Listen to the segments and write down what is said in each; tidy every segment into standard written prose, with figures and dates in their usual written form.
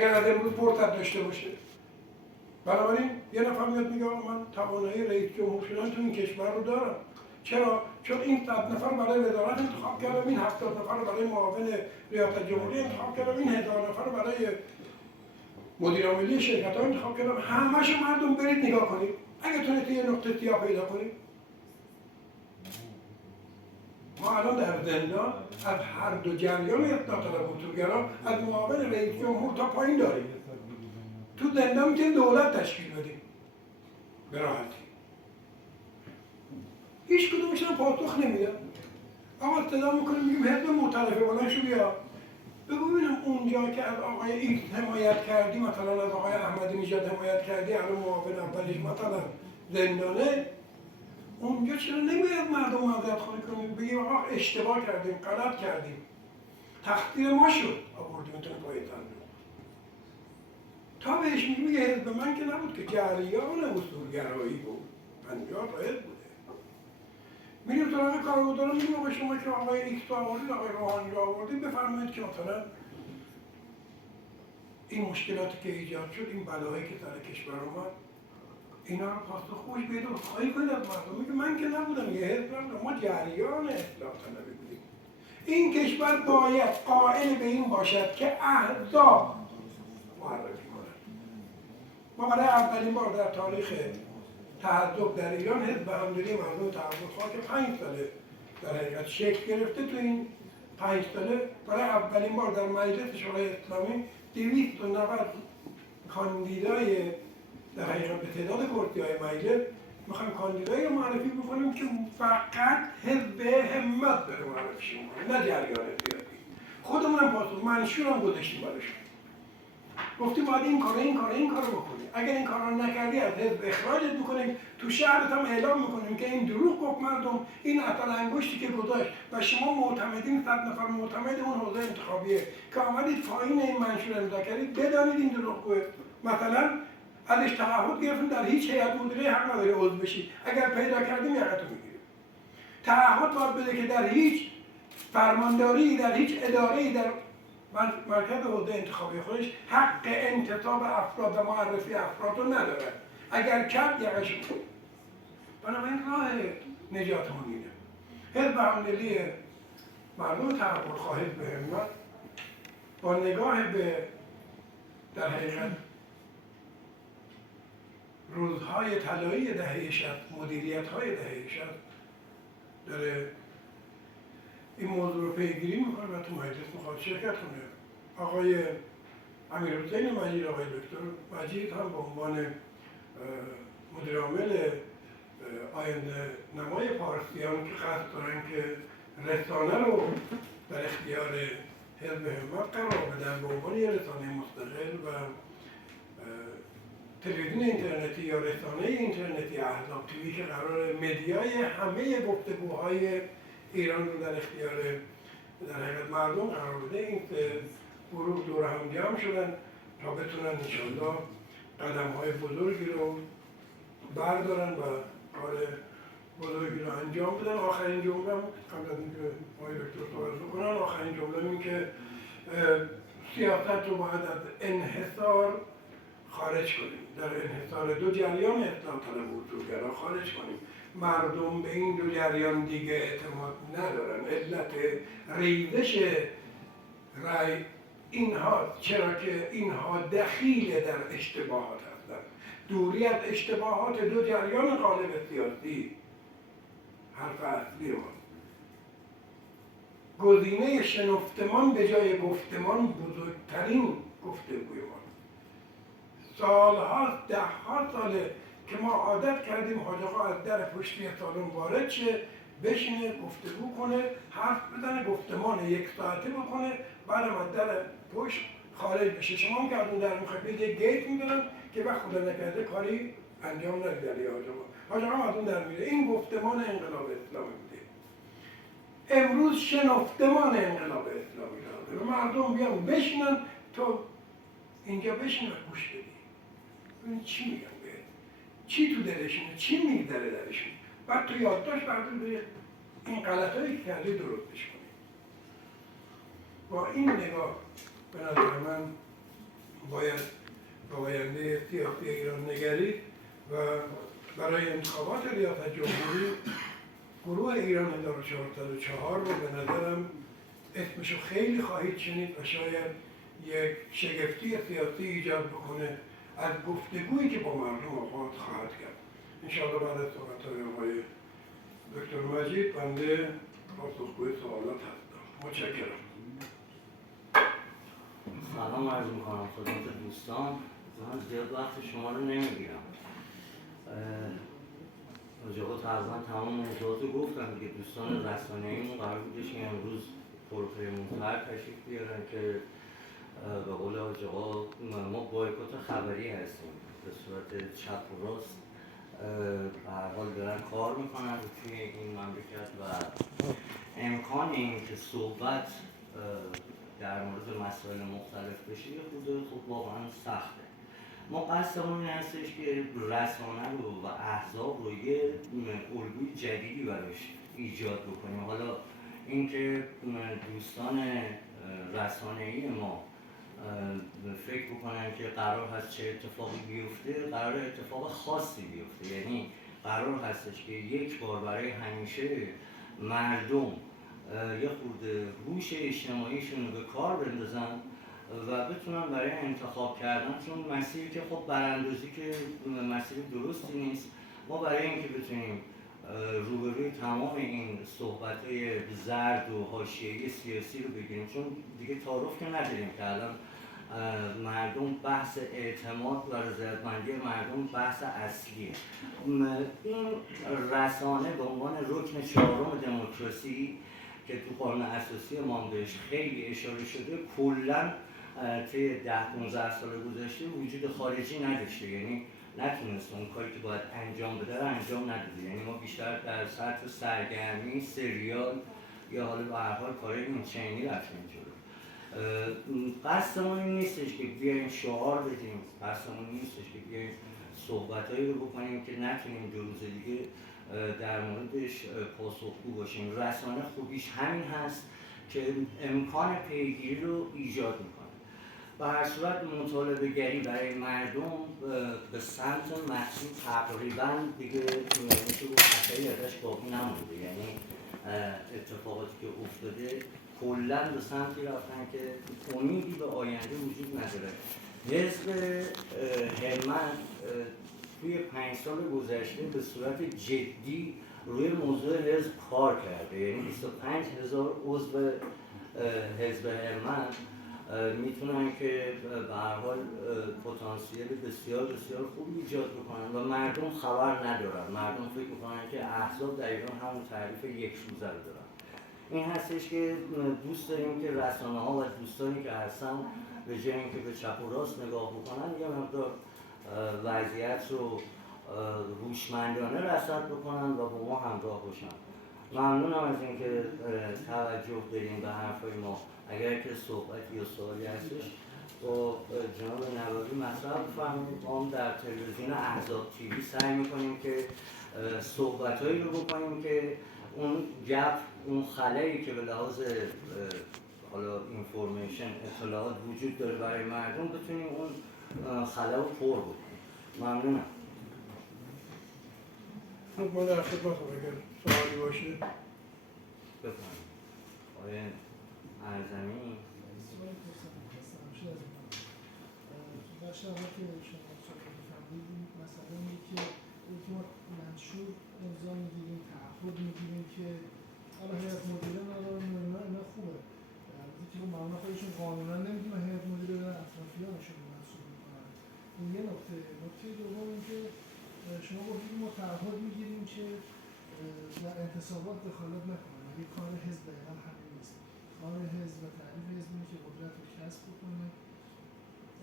اگر از امروز فرصت داشته باشه. بنابراین یه نفر میاد میگه من توانایی رئیس جمهور شدن تو این کشور رو دارم. چرا؟ چون این 100 نفر برای وزارت انتخاب کردم، این 70 نفر رو برای معاون ریاست جمهوری انتخاب کردم، این 1000 نفر رو برای مدیر عاملی شرکت‌ها انتخاب کردم. همه‌شو مردم برید نگاه کنید. اگه تونید یه نقطه سیاه پیدا کنید. ما الان در زندان از هر دو جریان اصلاح طلب و اصولگرا، از معاون رئیس جمهور تا پایین داریم. تو زندان میتونیم دولت تشکیل بدیم به راحتی. هیچ کدومش هم پاسخ نمیدن. آقا صدا میکنیم میگیم حزب مختلفه بلند شو بیا بگو ببینم اونجا که از آقای ایکس حمایت کردی، مثلا از آقای احمدی نژاد حمایت کردی، الان معاون اولیش مثلا زندانه، اونجا چرا نمیاد مردم معذرت خواهی کنیم بگیم آقا اشتباه کردیم، غلط کردیم، تقصیر ما شد آوردیمتون پای صندوق. تا بهش میگه حزب من که نبود که جریان اصولگرایی بود، 50 تا حزب بوده. میریم سراغ کارگزاران میگیم آقا شما که آقای ایکس آوردید، آقای روحانی رو آوردید، بفرمایید که مثلا این مشکلاتی که ایجاد شد، این بلاهایی که سر کشور اومد، اینا رو پاسخگوش بید و خواهی کنید از مردم. میگه من که نبودم، یه حزب نبودم، ما جریان اصلاح طلبی بودیم. این کشور باید قائل به این باشد که احزاب معرفی کنند. ما برای اولین بار در تاریخ تحزب در ایران حزب همدلی مردم تحولخواه که 5 ساله در حقیقت شکل گرفته، تو این 5 ساله برای اولین بار در مجلس شورای اسلامی 290 کاندیدای در حقیقت به تعداد کرسی‌های مجلس میخوایم کاندیدایی رو معرفی بکنیم که فقط حزب همت داره معرفی میکنه، نه جریان سیاسی. خودمونم پاسخ منشورم گذاشتیم براشون. گفتیم باید این کارو بکنیم. اگر این کارو نکردی از حزب اخراجت میکنیم، تو شهرت هم اعلام میکنیم که این دروغ گفت مردم، این اثر انگشتی که گذاشت و شما معتمدین، 100 نفر معتمد اون حوزه انتخابیه که آمدید پایین این منشور امضا کردید، بدانید این دروغگوه. مثلا ازش تعهد گرفتیم در هیچ هیئت مدیره حق نداری عضو بشی، اگر پیدا کردیم یقتو میگیریم. تعهد باید بده که در هیچ فرمانداری، در هیچ اداره‌ای در مرکز حوزه انتخابی خودش حق انتخاب افراد و معرفی افراد رو نداره. اگر کرد یقش می‌کنه. بنابراین راه نجاتمون اینه. حزب همدلی مردم تحولخواه به همت با نگاه به در حقیقت روزهای طلایی دهه 60، مدیریت‌های دهه 60 داره این موضوع رو پیگیری میکنه و تو مجلس میخواد شرکت کنه. آقای امیرحسین مجید، آقای دکتر مجید هم به عنوان مدیر عامل آینده نمای پارسیان که قصد دارن که رسانه رو در اختیار حزب همت قرار بدن به عنوان یه رسانه مستقل و تلویزیون اینترنتی یا رسانه اینترنتی احزاب تیوی که قرار مدیای همه گفتگوهای ایران رو در اختیار در حقیقت مردم قرار بده. این گروه دور هم جمع شدن تا بتونن انشاءالله قدم‌های بزرگی رو بردارن و کار بزرگی رو انجام بدن. آخرین جمله قبل از اینکه آقای دکتر صحبت بکنن، آخرین جمله این که سیاست رو باید از انحصار خارج کنیم، در انحصار دو جریان اصلاح طلب و اصولگرا خارج کنیم. مردم به این دو جریان دیگه اعتماد ندارن. علت ریزش رای اینها، چرا که اینها دخیل در اشتباهات هستند. دوری از اشتباهات دو جریان غالب سیاسی حرف اصلی ما. گزینه شنفتمان به جای گفتمان بزرگترین گفتگوی ما. سالها، دهها ساله که ما عادت کردیم حاج آقا از در پشتی سالن وارد شه، بشینه، گفتگو کنه، حرف بزنه، گفتمان 1 ساعته بکنه، بعدم از در پشت خارج بشه. شما هم که از اون در میخواید بید یک گیت میدونن که وقت خدا نکرده کاری انجام ندید علی حاج آقا. حاج آقا از اون در میره. این گفتمان انقلاب اسلامی بوده. امروز شنفتمان انقلاب اسلامی داره. مردم بیان بشینن، تو اینجا بشین و گوش بدی. ببین چی میگن بهت، چی تو دلشونه، چی میگذره درشون، بعد تو یادداشت بردار بری این غلطایی که کردی درستش کنی. با این نگاه به نظر من باید به آینده سیاسی ایران نگرید و برای انتخابات ریاست جمهوری گروه ایران 1404 رو به نظرم اسمشو خیلی خواهید شنید و شاید یک شگفتی سیاسی ایجاد بکنه از گفتگویی که با مردم خواهد کرد. انشاءالله بعد از صحبت‌های آقای دکتر مجید بنده پاسخگوی سوالات هستم. متشکرم. سلام عرض میکنم خدمت دوستان. من زیاد وقت شما رو نمیگیرم. آقا تقریبا تمام موضوعات رو گفتم دیگه. دوستان رسانه‌ایمون قرار بودش که امروز پروپیمونتر تشریف بیارن که به قول آقا ما بایکوت خبری هستیم، به صورت چپ و راست به هر حال دارن کار میکنن توی این مملکت و امکان این که صحبت در مورد مسائل مختلف بشه خود خب واقعا سخته. ما قصدمون این هستش که رسانه رو و احزاب رو یه الگوی جدیدی براش ایجاد بکنیم. حالا اینکه دوستان رسانه‌ای ما فکر بکنن که قرار هست چه اتفاقی بیفته، قرار اتفاق خاصی بیفته، یعنی قرار هستش که یک بار برای همیشه مردم یه خورده هوش اجتماعیشون رو به کار بندازن و بتونن برای انتخاب کردن، چون مسیری که خب براندازی که مسیر درستی نیست. ما برای اینکه بتونیم روبروی تمام این صحبت‌های زرد و حاشیه‌ای سیاسی رو بگیریم، چون دیگه تعارف که نداریم که الان مردم بحث اعتماد و رضایتمندی مردم بحث اصلیه. این رسانه به عنوان رکن چهارم دموکراسی که تو قانون اساسی ما هم بهش خیلی اشاره شده، کلاً طی 10-15 سال گذشته وجود خارجی نداشته، یعنی نتونست اون کاری که باید انجام بده رو انجام نداده. یعنی ما بیشتر در سطح سرگرمی، سریال یا حالا به هر حال کارهای این چینی رفتیم جلو. قصدمون این نیستش که بیایم شعار بدیم، قصدمون نیستش که بیایم صحبتایی رو بکنیم که نتونیم 2 روز دیگه در موردش پاسخگو باشیم. رسانه خوبیش همین هست که امکان پیگیری رو ایجاد میکنه. به هر صورت مطالبه گری برای مردم به سمت مطلوب تقریبا دیگه میشه گفت اثری ازش باقی نمونده. یعنی اتفاقاتی که افتاده کلا به سمتی رفتن که امیدی به آینده وجود نداره. حزب همت توی 5 سال گذشته به صورت جدی روی موضوع حزب کار کرده، یعنی 25,000 عضو حزب همت میتونن که به هر حال پتانسیل بسیار بسیار خوبی ایجاد بکنن و مردم خبر ندارن. مردم فکر میکنن که احزاب در ایران همون تعریف یک روزه رو دارن. این هستش که دوست داریم که رسانه ها و دوستانی که هستن به جای اینکه به چپ و راست نگاه بکنن، یه مقدار وضعیت رو هوشمندانه رصد بکنن و با ما همراه باشن. ممنونم از اینکه توجه دارین به حرفای ما. اگر که صحبتی یا سوالی هستش با جناب نوابی مطرح بفرمایید. ما در تلویزیون احزاب تیوی سعی میکنیم که صحبتایی رو بکنیم که اون گپ، اون خلایی که به لحاظ حالا اینفورمیشن، اطلاعات وجود داره برای مردم، بتونیم اون خلا رو پر بکنیم. ممنونم. ما در خدمتم، اگر سوالی باشه بفرمایید. آقای ارزمی سوالی پرسیدم شد از بخش اول که شما صحبت فرمودید، مثلا اینه که ما منشور امضا میگیریم، تعهد میگیریم که حالا هیئت مدیره اینا خوبه، البته که معمولا خودشون قانونا نمیتونن هیئت مدیره بدن، اطرافیانشون رو منصوب میکنن. این یه نکته. نکته دوم اینکه شما گفتید ما تعهد میگیریم که در انتصابات دخالت نکنن. یعنی کار حزب دقیقا همین نیست. کار حزب و تعریف حزب اینه که قدرت رو کسب بکنه،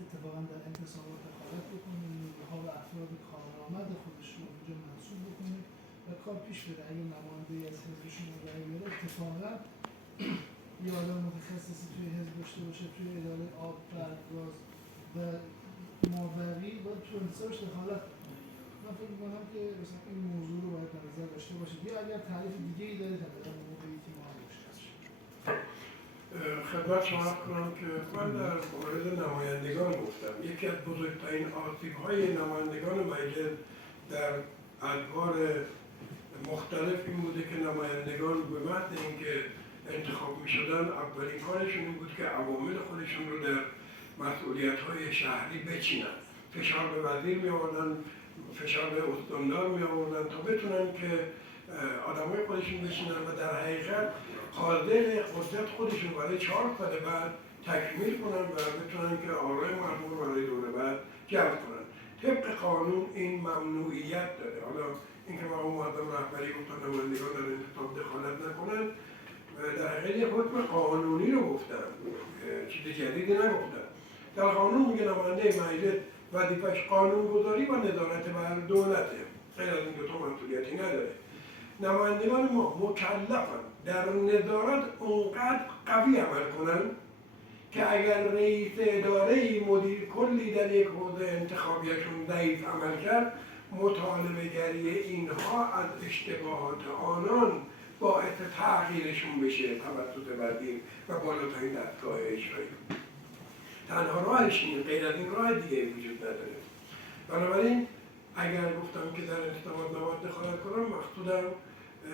اتفاقا در انتصابات دخالت بکنه، نیروها و افراد کارآمد خودش رو اونجا منصوب بکنه و کار پیش بره. اگه نماینده‌ای از حزبشون رو رای بیاره، اتفاقا یه آدم متخصصی توی حزب داشته باشه، توی اداره آب، برق، گاز و مابقی باید تو انتصابش دخالت کنه. من فکر می‌کنم که مثلا این موضوع رو باید در نظر داشته باشید. یا اگر تعریف دیگه‌ای دارید، حداقل موقعی که ما مشخص شد. خدمت شما عرض کنم که من در مورد نمایندگان گفتم یکی از بزرگترین آسیب‌های نمایندگان مجلس در ادوار مختلف این بوده که نمایندگان به محض اینکه انتخاب می شدن اولین کارشون این بود که عوامل خودشون رو در مسئولیت‌های شهری بچینن، فشار به وزیر می آوردن، فشار به استاندار می آوردن تا بتونن که آدمای خودشون بشینن و در حقیقت قادر قدرت خودشون برای 4 سال بعد تکمیل کنن و بتونن که آرای مردم رو برای دوره بعد جلب کنن. طبق قانون این ممنوعیت داره. حالا اینکه ما اون مردم رهبری گفتن نمایندگان در انتخاب دخالت نکنن در حقیقت یک حکم قانونی رو گفتن، چیز جدیدی نگفتن. در قانون میگه نماینده مجلس وظیفه‌اش قانونگذاری و نظارت بر دولته، غیر از این دو تا مسئولیتی نداره. نمایندگان ما مکلفن در نظارت اونقدر قوی عمل کنن که اگر رئیس اداره مدیر کلی در یک حوزه انتخابیشون ضعیف عمل کرد، مطالبه گری اینها از اشتباهات آنان باعث تغییرشون بشه توسط وزیر و بالاترین دستگاه اجرایی. تنها راهش اینه، غیر از این راه دیگه وجود نداره. بنابراین اگر گفتم که در انتخابات نباید دخالت کنم، مقصودم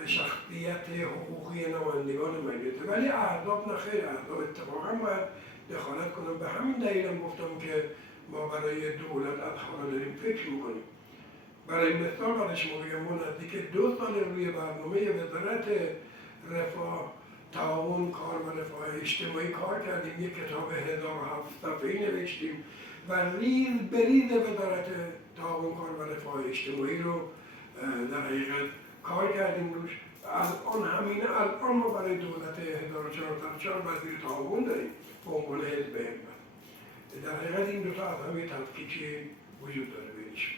شخصیت حقوقی نمایندگان مجلسه، ولی احزاب نه خیر، احزاب اتفاقا باید دخالت کنم. به همین دلیلم گفتم که ما برای دولت از حالا داریم فکر میکنیم. برای مثال برای شما بگم ما نزدیک 2 سال روی برنامه وزارت رفاه، تعاون، کار و رفاه اجتماعی کار کردیم. یک کتاب 1700 صفحه‌ای نوشتیم و ریز به ریز وزارت تعاون، کار و رفاه اجتماعی رو در حقیقت کار کردیم روش. الان ما برای دولت 1404 وزیر تعاون داریم به عنوان حزب همت. در حقیقت این دو تا از هم یه تفکیکی وجود داره بینشون.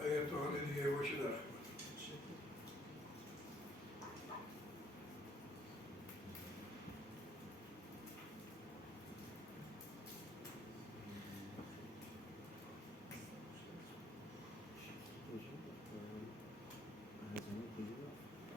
اگر سوال دیگه باشه در